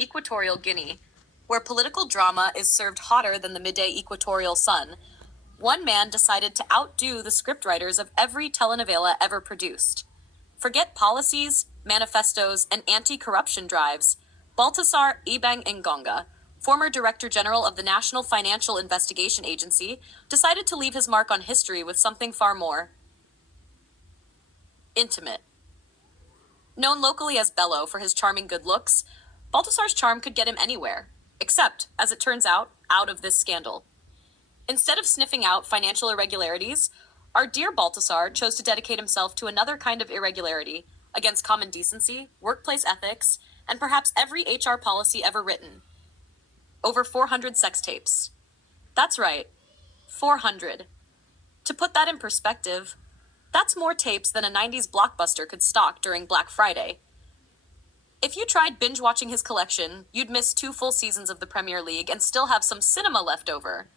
Equatorial Guinea, where political drama is served hotter than the midday equatorial sun, one man decided to outdo the scriptwriters of every telenovela ever produced. Forget policies, manifestos, and anti-corruption drives. Baltasar Ebang Engonga, former Director General of the National Financial Investigation Agency, decided to leave his mark on history with something far more intimate. Known locally as Bello for his charming good looks, Baltasar's charm could get him anywhere, except, as it turns out of this scandal. Instead of sniffing out financial irregularities, our dear Baltasar chose to dedicate himself to another kind of irregularity, against common decency, workplace ethics, and perhaps every HR policy ever written. Over 400 sex tapes. That's right, 400. To put that in perspective, that's more tapes than a 90s blockbuster could stock during Black Friday. If you tried binge-watching his collection, you'd miss 2 full seasons of the Premier League and still have some cinema left over.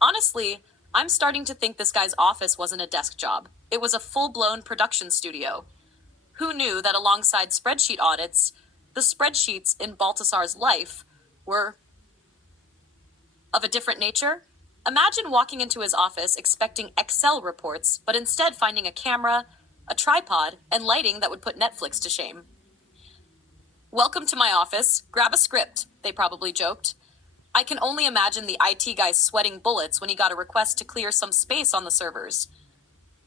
Honestly, I'm starting to think this guy's office wasn't a desk job. It was a full-blown production studio. Who knew that alongside spreadsheet audits, the spreadsheets in Baltasar's life were of a different nature? Imagine walking into his office expecting Excel reports, but instead finding a camera, a tripod, and lighting that would put Netflix to shame. "Welcome to my office. Grab a script," they probably joked. I can only imagine the IT guy sweating bullets when he got a request to clear some space on the servers.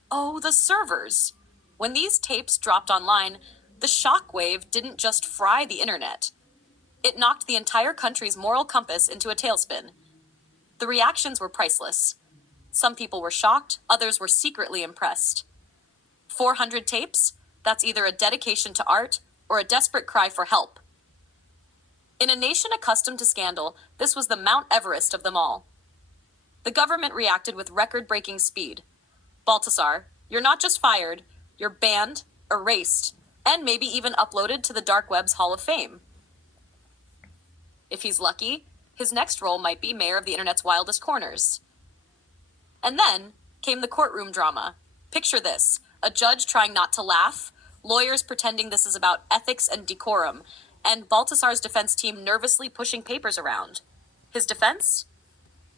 Oh, the servers! When these tapes dropped online, the shockwave didn't just fry the internet. It knocked the entire country's moral compass into a tailspin. The reactions were priceless. Some people were shocked, others were secretly impressed. 400 tapes? That's either a dedication to art or a desperate cry for help. In a nation accustomed to scandal, this was the Mount Everest of them all. The government reacted with record-breaking speed. Baltasar, you're not just fired, you're banned, erased, and maybe even uploaded to the dark web's Hall of Fame. If he's lucky, his next role might be mayor of the internet's wildest corners. And then came the courtroom drama. Picture this, a judge trying not to laugh, lawyers pretending this is about ethics and decorum, and Baltasar's defense team nervously pushing papers around. His defense?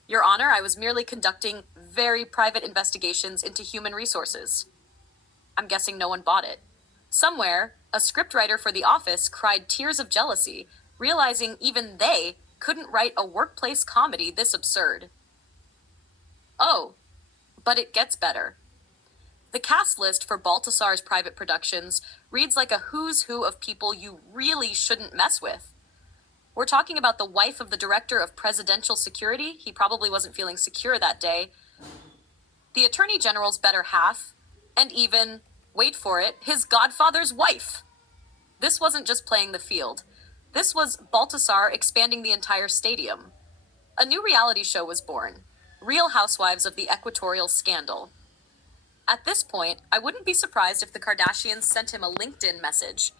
Your Honor, I was merely conducting very private investigations into human resources. I'm guessing no one bought it. Somewhere, a scriptwriter for The Office cried tears of jealousy, realizing even they couldn't write a workplace comedy this absurd. Oh, but it gets better. The cast list for Baltasar's private productions reads like a who's who of people you really shouldn't mess with. We're talking about the wife of the director of presidential security. He probably wasn't feeling secure that day. The attorney general's better half, and even, wait for it, his godfather's wife. This wasn't just playing the field. This was Baltasar expanding the entire stadium. A new reality show was born, Real Housewives of the Equatorial Scandal. At this point, I wouldn't be surprised if the Kardashians sent him a LinkedIn message.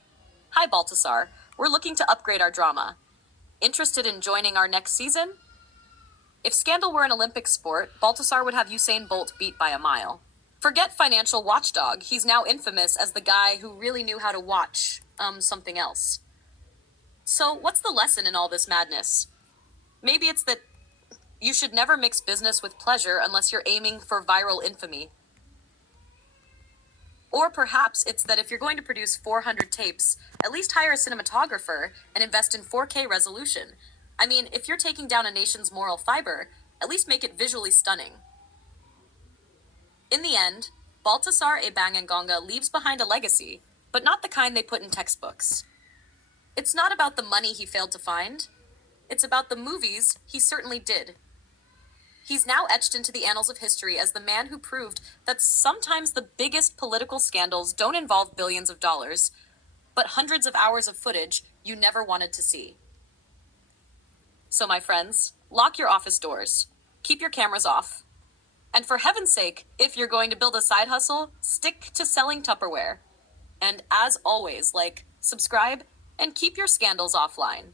"Hi Baltasar, we're looking to upgrade our drama. Interested in joining our next season?" If scandal were an Olympic sport, Baltasar would have Usain Bolt beat by a mile. Forget financial watchdog, he's now infamous as the guy who really knew how to watch, something else. So what's the lesson in all this madness? Maybe it's that you should never mix business with pleasure unless you're aiming for viral infamy. Or perhaps it's that if you're going to produce 400 tapes, at least hire a cinematographer and invest in 4K resolution. I mean, if you're taking down a nation's moral fiber, at least make it visually stunning. In the end, Baltasar Ebang Engonga leaves behind a legacy, but not the kind they put in textbooks. It's not about the money he failed to find. It's about the movies he certainly did. He's now etched into the annals of history as the man who proved that sometimes the biggest political scandals don't involve billions of dollars, but hundreds of hours of footage you never wanted to see. So my friends, lock your office doors. Keep your cameras off. And for heaven's sake, if you're going to build a side hustle, stick to selling Tupperware. And as always, subscribe, and keep your scandals offline.